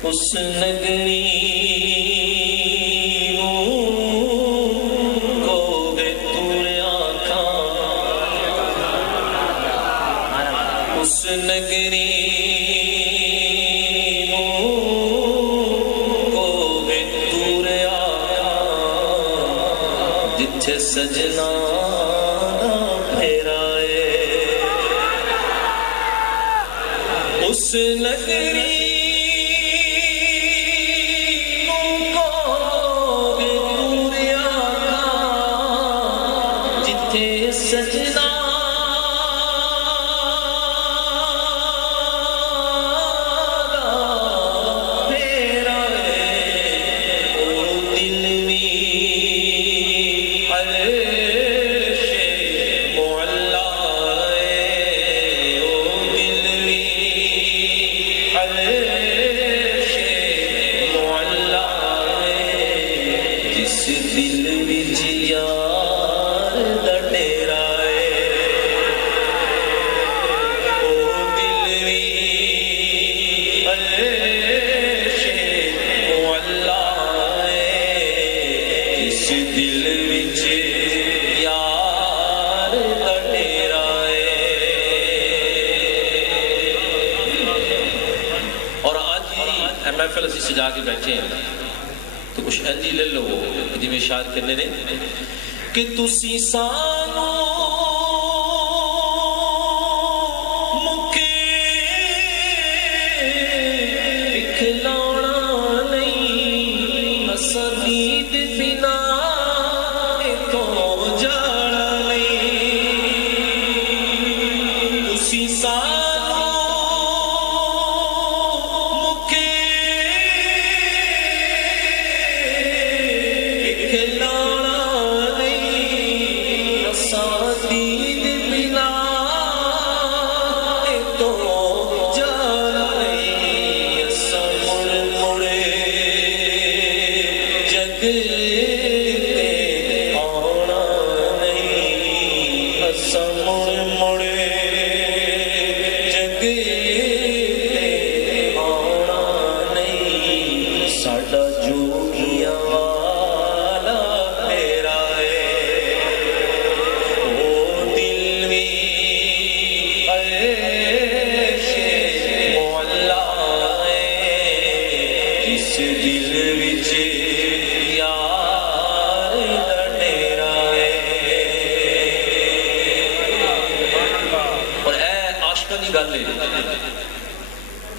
اس نگری سجنا پھیرائے اس نگری کو پوریا جتھے سجنا محفل اسی سجا کے بیٹھے ہیں تو کچھ ایجی لے لو جی میں شاعر کرنے نے کہ تسی سانو مکے اکھلانا نہیں اساں دید بنا تو جانا نہیں تسی سانو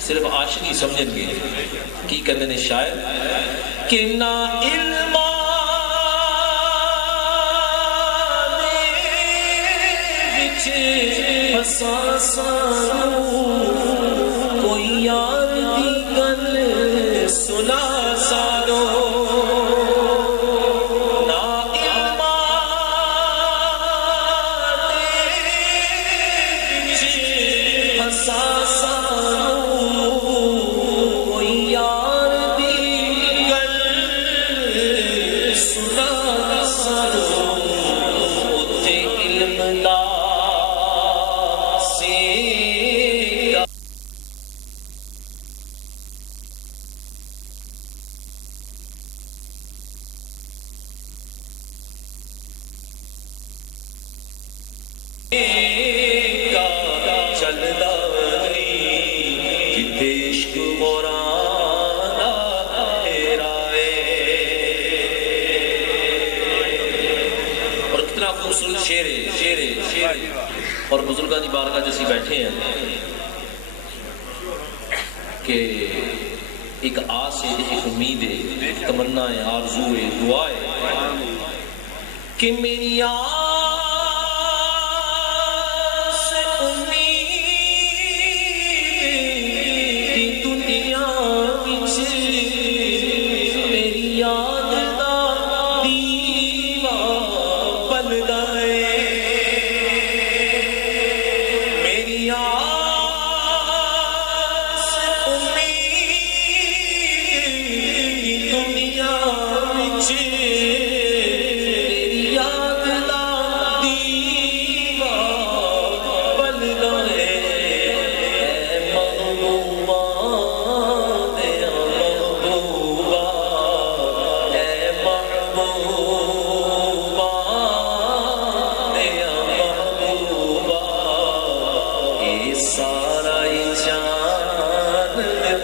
صرف عاشقی سمجھن گے کی کرنے نے شاعر کہ نا علم وچ حساساں کوئی یار دی گل سنا سانو نا علم وچ حساساں اور بزرگاں دی بارگاہ جیسی بیٹھے ہیں کہ ایک آس ہے ایک امید ہے تمنا ہے آرزو ہے دعا ہے کہ میری آس امید کی دنیا وچ میری یاد دا دیوا بلدا ہے دنیا وچ میری یاد دا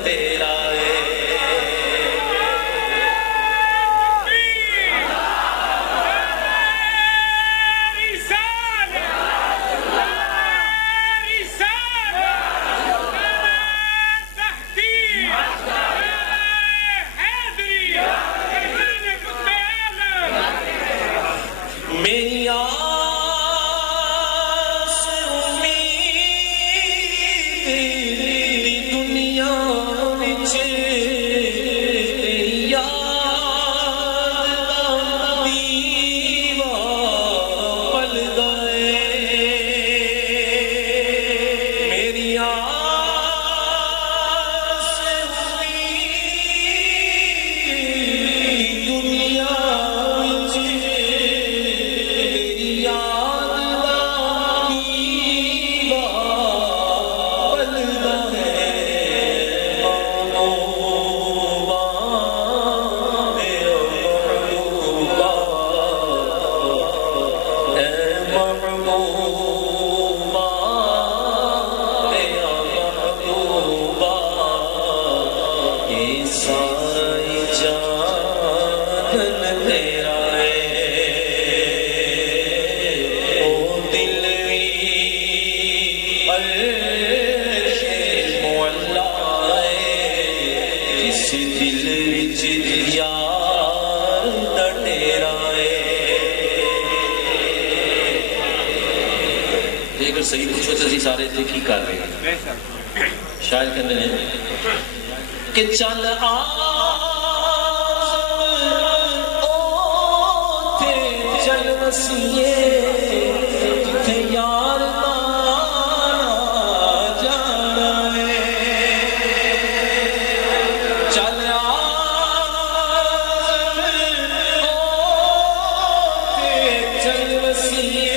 تیرا ہے میری آس امید دنیا وچ تیری یاد دا دیوا پلدا ہے میری آس امید دنیا اگر صحیح پوچھو تو جی سارے دیکھ ہی کر رہے ہیں شاید کہتے ہیں کہ چل آتے چل وسیے جتھے یار جانا ہے چل آتے چل وسیے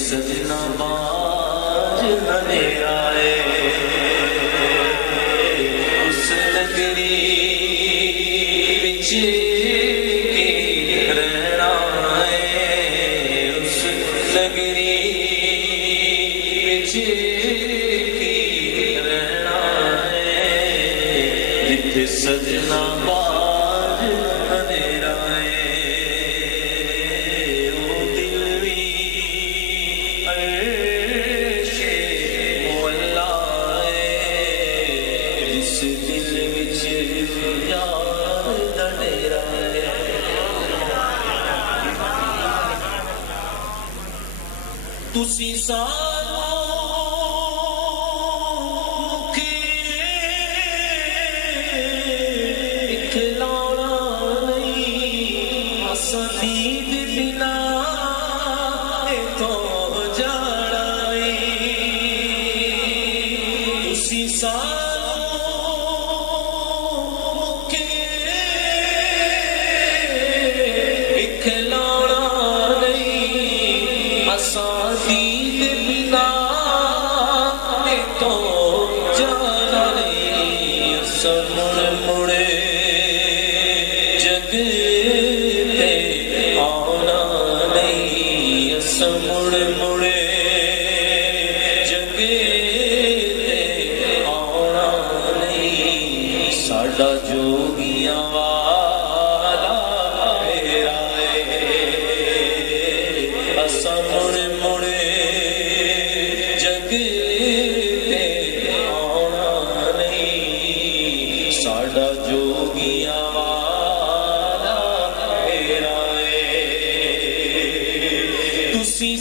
سجنا باز اندھیرا ہے اس نگری وچ رہنا ہے اس نگری وچ رہنا ہے جتھے سجنا باز اندھیرا ہے تسی سانو کے اکھلانا نہیں اساں دید بنا تو جانا نہیں تسی سانو کے اکھلانا نہیں اساں دید بنا تو جانا نہیں اساں مڑ مڑے جگ تے آنا نہیں اساں مڑ مڑے جگ تے آنا نہیں ساڈا جوگیاں والا تیرا ہے اساں مڑ مڑے جگ تے آنا نہیں ساڈا جوگیاں والا تیرا ہے تسی